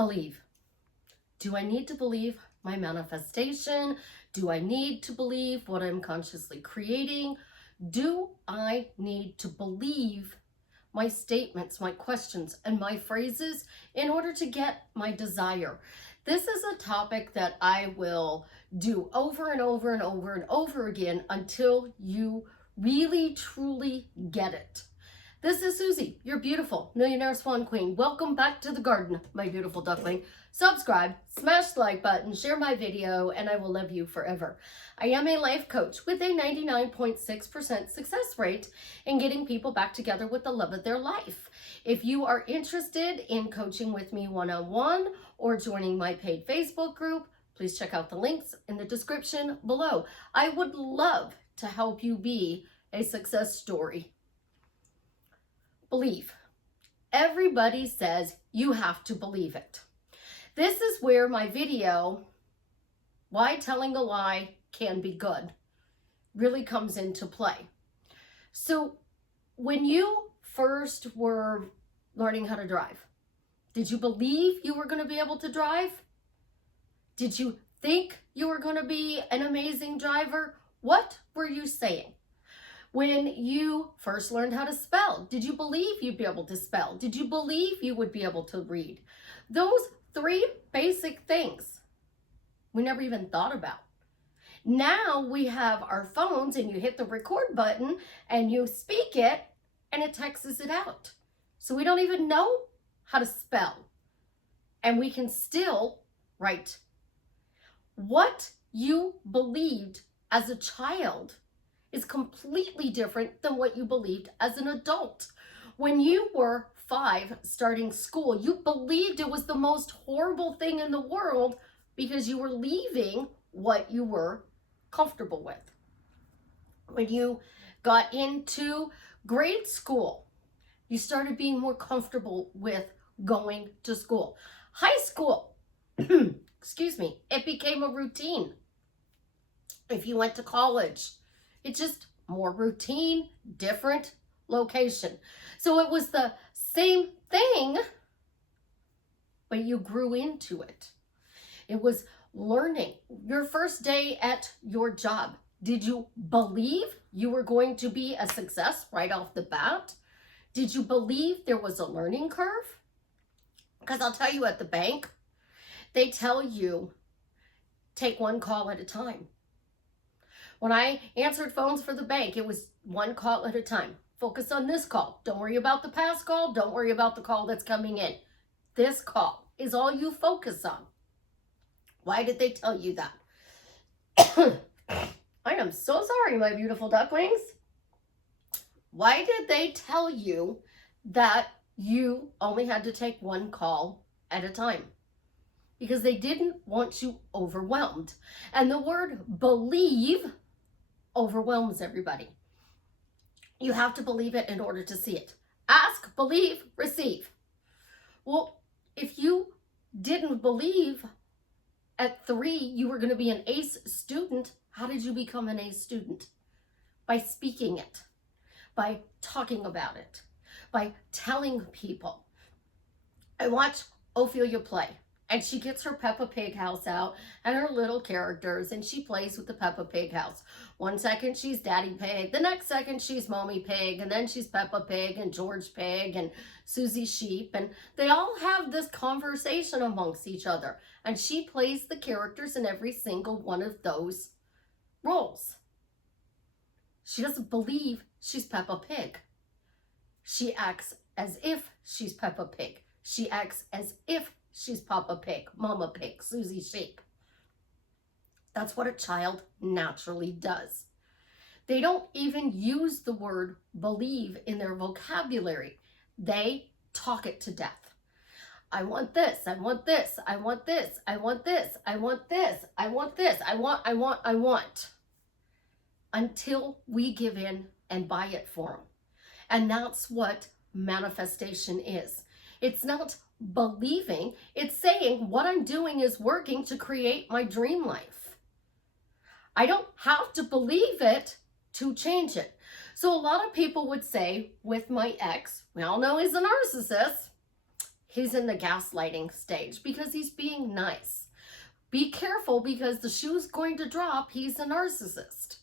Believe. Do I need to believe my manifestation? Do I need to believe what I'm consciously creating? Do I need to believe my statements, my questions, and my phrases in order to get my desire? This is a topic that I will do over and over and over and over again until you really, truly get it. This is Susie, your beautiful millionaire swan queen. Welcome back to the garden, my beautiful duckling. Subscribe, smash the like button, share my video, and I will love you forever. I am a life coach with a 99.6% success rate in getting people back together with the love of their life. If you are interested in coaching with me one-on-one or joining my paid Facebook group, please check out the links in the description below. I would love to help you be a success story. Believe. Everybody says you have to believe it. This is where my video, Why Telling a Lie Can Be Good, really comes into play. So when you first were learning how to drive, did you believe you were going to be able to drive? Did you think you were going to be an amazing driver? What were you saying? When you first learned how to spell, did you believe you'd be able to spell? Did you believe you would be able to read? Those three basic things we never even thought about. Now we have our phones and you hit the record button and you speak it and it texts it out. So we don't even know how to spell and we can still write. What you believed as a child is completely different than what you believed as an adult. When you were 5 starting school, you believed it was the most horrible thing in the world because you were leaving what you were comfortable with. When you got into grade school, you started being more comfortable with going to school. High school, excuse me, it became a routine. If you went to college, it's just more routine, different location. So it was the same thing, but you grew into it. It was learning. Your first day at your job, did you believe you were going to be a success right off the bat? Did you believe there was a learning curve? Because I'll tell you, at the bank, they tell you, take one call at a time. When I answered phones for the bank, it was one call at a time. Focus on this call. Don't worry about the past call. Don't worry about the call that's coming in. This call is all you focus on. Why did they tell you that? I am so sorry, my beautiful ducklings. Why did they tell you that you only had to take one call at a time? Because they didn't want you overwhelmed. And the word believe overwhelms everybody. You have to believe it in order to see it. Ask, believe, receive. Well, if you didn't believe at 3 you were going to be an ace student, how did you become an ace student? By speaking it, by talking about it, by telling people. I watch Ophelia play. And she gets her Peppa Pig house out and her little characters, and she plays with the Peppa Pig house. One second she's Daddy Pig, the next second she's Mommy Pig, and then she's Peppa Pig and George Pig and Susie Sheep. And they all have this conversation amongst each other. And she plays the characters in every single one of those roles. She doesn't believe she's Peppa Pig. She acts as if she's Peppa Pig. She acts as if she's Papa Pig, Mama Pig, Susie Sheep. That's what a child naturally does. They don't even use the word believe in their vocabulary. They talk it to death. I want this, I want this, I want this, I want this, I want this, I want this, I want. Until we give in and buy it for them. And that's what manifestation is. It's not believing, it's saying what I'm doing is working to create my dream life. I don't have to believe it to change it. So a lot of people would say with my ex, we all know he's a narcissist, he's in the gaslighting stage because he's being nice. Be careful, because the shoe's going to drop. He's a narcissist.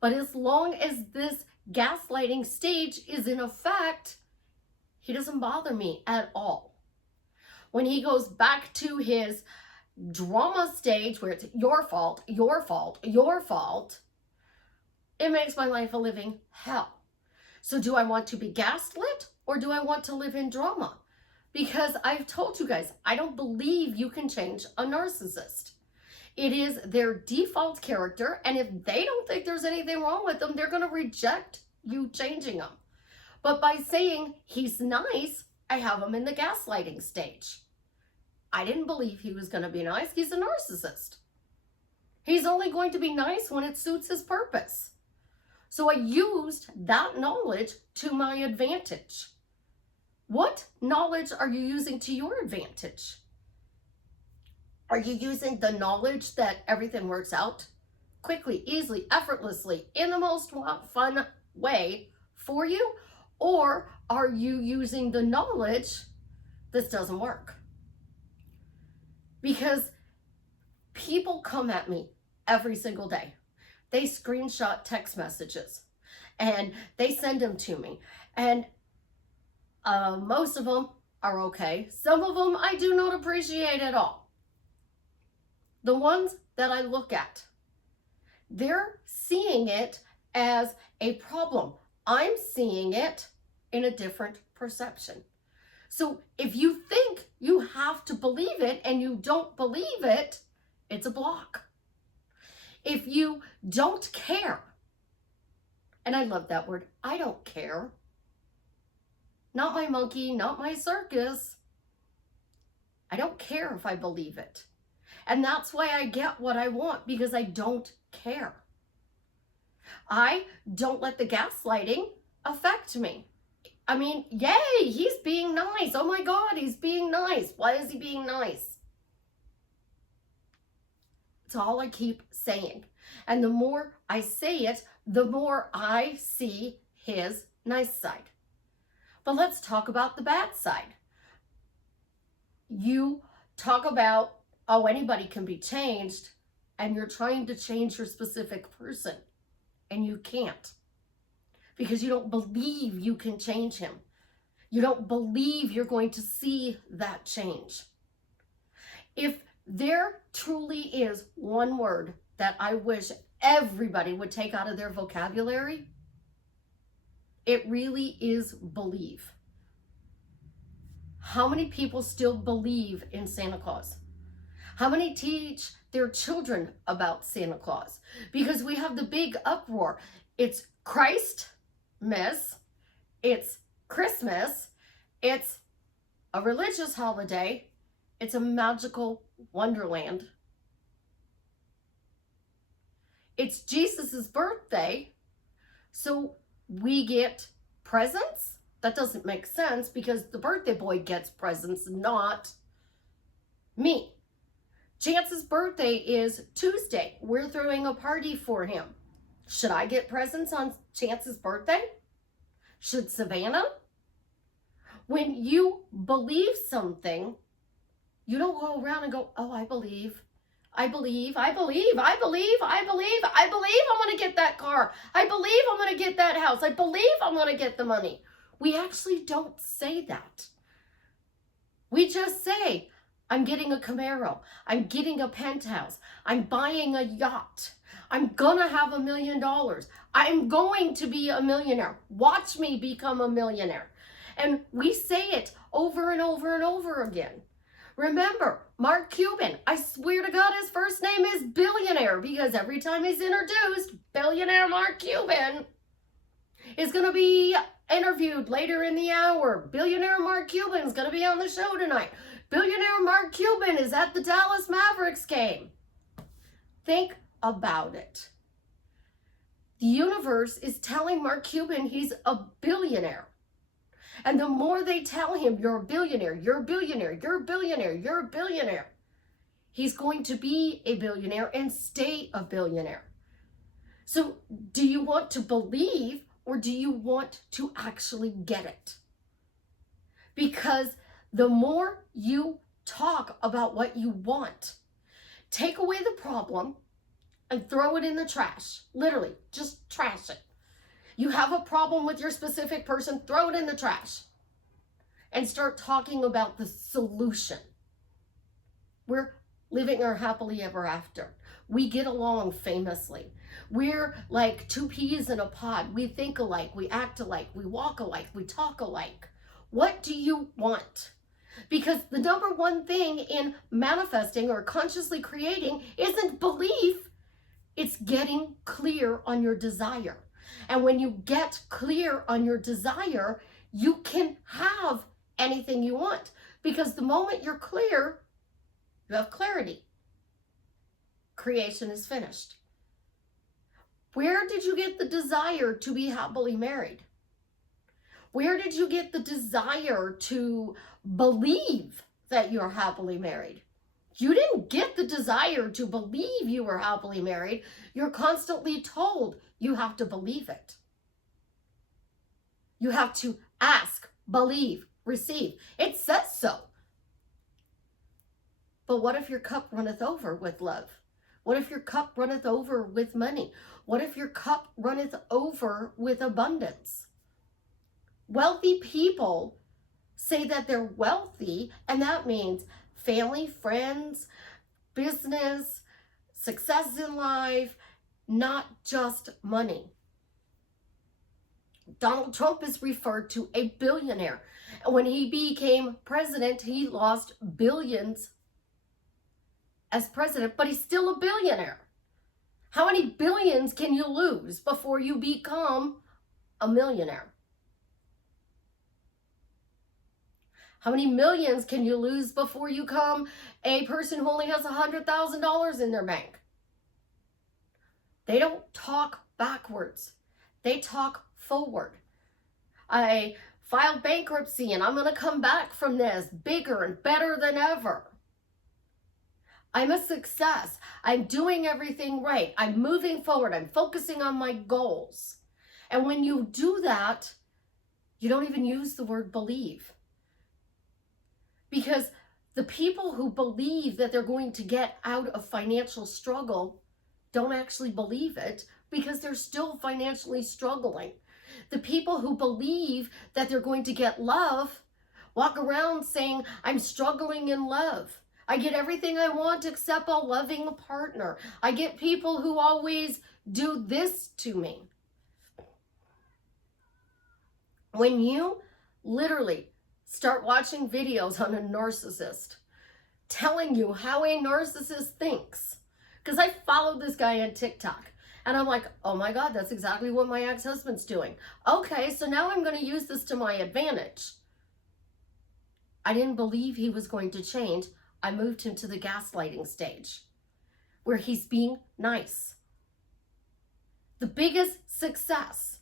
But as long as this gaslighting stage is in effect, he doesn't bother me at all. When he goes back to his drama stage where it's your fault, your fault, your fault, it makes my life a living hell. So do I want to be gaslit, or do I want to live in drama? Because I've told you guys, I don't believe you can change a narcissist. It is their default character, and if they don't think there's anything wrong with them, they're going to reject you changing them. But by saying he's nice, I have him in the gaslighting stage. I didn't believe he was going to be nice. He's a narcissist. He's only going to be nice when it suits his purpose. So I used that knowledge to my advantage. What knowledge are you using to your advantage? Are you using the knowledge that everything works out quickly, easily, effortlessly, in the most fun way for you? Or are you using the knowledge this doesn't work? Because people come at me every single day. They screenshot text messages and they send them to me. And most of them are okay. Some of them I do not appreciate at all. The ones that I look at, they're seeing it as a problem. I'm seeing it in a different perception. So if you think you have to believe it and you don't believe it, it's a block. If you don't care, and I love that word, I don't care. Not my monkey, not my circus. I don't care if I believe it. And that's why I get what I want, because I don't care. I don't let the gaslighting affect me. I mean, yay, he's being nice. Oh my God, he's being nice. Why is he being nice? It's all I keep saying. And the more I say it, the more I see his nice side. But let's talk about the bad side. You talk about, oh, anybody can be changed, and you're trying to change your specific person, and you can't. Because you don't believe you can change him. You don't believe you're going to see that change. If there truly is one word that I wish everybody would take out of their vocabulary, it really is believe. How many people still believe in Santa Claus? How many teach their children about Santa Claus? Because we have the big uproar. It's Christmas, it's Christmas, it's a religious holiday, it's a magical wonderland. It's Jesus's birthday, so we get presents? That doesn't make sense, because the birthday boy gets presents, not me. Chance's birthday is Tuesday. We're throwing a party for him. Should I get presents on Chance's birthday? Should Savannah? When you believe something, you don't go around and go, oh, I believe I'm going to get that car. I believe I'm going to get that house. I believe I'm going to get the money. We actually don't say that. We just say, I'm getting a Camaro. I'm getting a penthouse. I'm buying a yacht. I'm gonna have $1 million. I'm going to be a millionaire. Watch me become a millionaire. And we say it over and over and over again. Remember, Mark Cuban, I swear to God, his first name is Billionaire, because every time he's introduced, Billionaire Mark Cuban is gonna be interviewed later in the hour. Billionaire Mark Cuban is gonna be on the show tonight. Billionaire Mark Cuban is at the Dallas Mavericks game. Think about it. The universe is telling Mark Cuban he's a billionaire. And the more they tell him, you're a billionaire, you're a billionaire, you're a billionaire, you're a billionaire, he's going to be a billionaire and stay a billionaire. So do you want to believe, or do you want to actually get it? Because The more you talk about what you want, take away the problem and throw it in the trash. Literally, just trash it. You have a problem with your specific person, throw it in the trash and start talking about the solution. We're living our happily ever after. We get along famously. We're like two peas in a pod. We think alike, we act alike, we walk alike, we talk alike. What do you want? Because the number one thing in manifesting or consciously creating isn't belief, it's getting clear on your desire. And when you get clear on your desire, you can have anything you want. Because the moment you're clear, you have clarity. Creation is finished. Where did you get the desire to be happily married? Where did you get the desire to believe that you're happily married? You didn't get the desire to believe you were happily married. You're constantly told you have to believe it. You have to ask, believe, receive. It says so. But what if your cup runneth over with love? What if your cup runneth over with money? What if your cup runneth over with abundance? Wealthy people say that they're wealthy, and that means family, friends, business, success in life, not just money. Donald Trump is referred to a billionaire. And when he became president, he lost billions as president, but he's still a billionaire. How many billions can you lose before you become a millionaire? How many millions can you lose before you become a person who only has $100,000 in their bank? They don't talk backwards. They talk forward. I filed bankruptcy and I'm going to come back from this bigger and better than ever. I'm a success. I'm doing everything right. I'm moving forward. I'm focusing on my goals. And when you do that, you don't even use the word believe. Because the people who believe that they're going to get out of financial struggle don't actually believe it because they're still financially struggling. The people who believe that they're going to get love walk around saying, I'm struggling in love. I get everything I want except a loving partner. I get people who always do this to me. When you literally start watching videos on a narcissist telling you how a narcissist thinks, because I followed this guy on TikTok and I'm like, oh my God, that's exactly what my ex-husband's doing. Okay, so now I'm going to use this to my advantage. I didn't believe he was going to change. I moved him to the gaslighting stage where he's being nice. The biggest success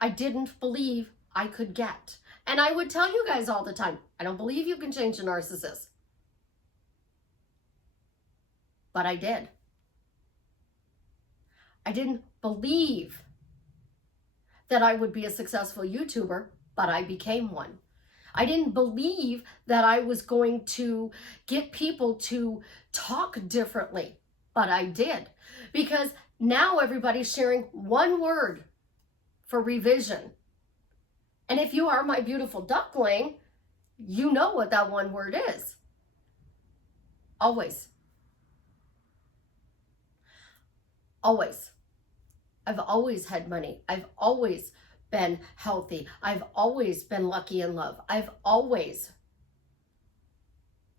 I didn't believe I could get. And I would tell you guys all the time, I don't believe you can change a narcissist. But I did. I didn't believe that I would be a successful YouTuber, but I became one. I didn't believe that I was going to get people to talk differently, but I did. Because now everybody's sharing one word for revision. And if you are my beautiful duckling, you know what that one word is. Always. Always. I've always had money. I've always been healthy. I've always been lucky in love. I've always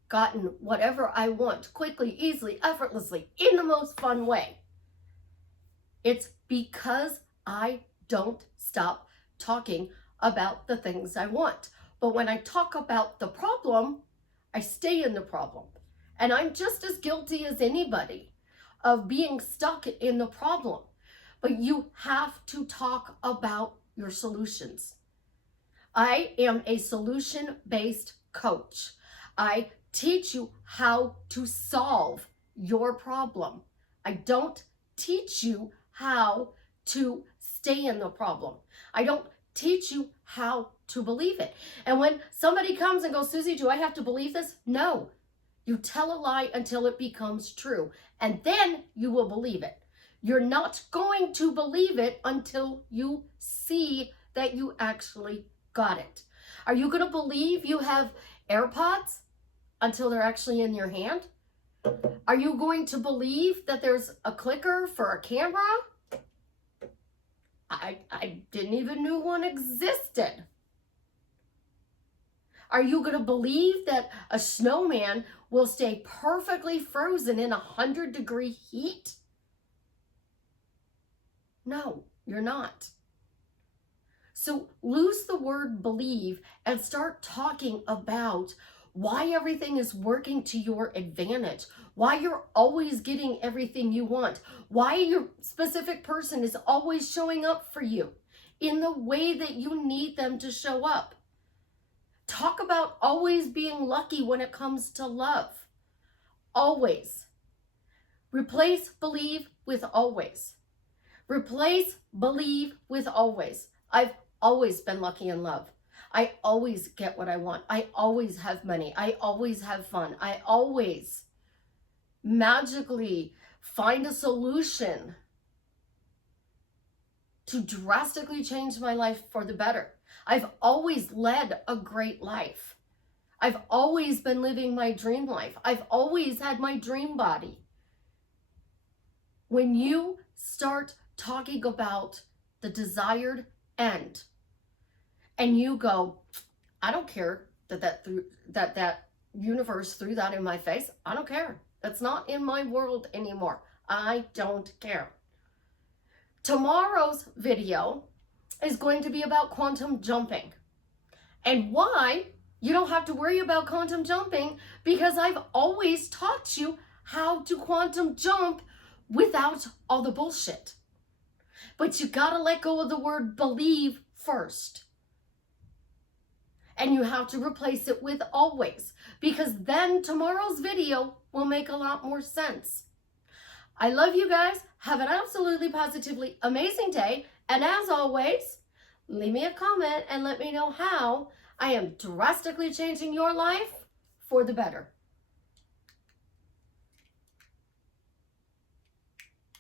gotten whatever I want quickly, easily, effortlessly, in the most fun way. It's because I don't stop talking about the things I want. But when I talk about the problem, I stay in the problem. And I'm just as guilty as anybody of being stuck in the problem. But you have to talk about your solutions. I am a solution-based coach. I teach you how to solve your problem. I don't teach you how to stay in the problem. I don't teach you how to believe it. And when somebody comes and goes, Susie, do I have to believe this? No. You tell a lie until it becomes true, and then you will believe it. You're not going to believe it until you see that you actually got it. Are you going to believe you have AirPods until they're actually in your hand? Are you going to believe that there's a clicker for a camera? I didn't even know one existed. Are you going to believe that a snowman will stay perfectly frozen in 100-degree heat? No, you're not. So lose the word believe and start talking about why everything is working to your advantage, why you're always getting everything you want, why your specific person is always showing up for you in the way that you need them to show up. Talk about always being lucky when it comes to love. Always. Replace believe with always. Replace believe with always. I've always been lucky in love. I always get what I want. I always have money. I always have fun. I always magically find a solution to drastically change my life for the better. I've always led a great life. I've always been living my dream life. I've always had my dream body. When you start talking about the desired end, and you go, I don't care that universe threw that in my face. I don't care. That's not in my world anymore. I don't care. Tomorrow's video is going to be about quantum jumping and why you don't have to worry about quantum jumping, because I've always taught you how to quantum jump without all the bullshit. But you gotta let go of the word believe first. And you have to replace it with always, because then tomorrow's video will make a lot more sense. I love you guys. Have an absolutely positively amazing day. And as always, leave me a comment and let me know how I am drastically changing your life for the better.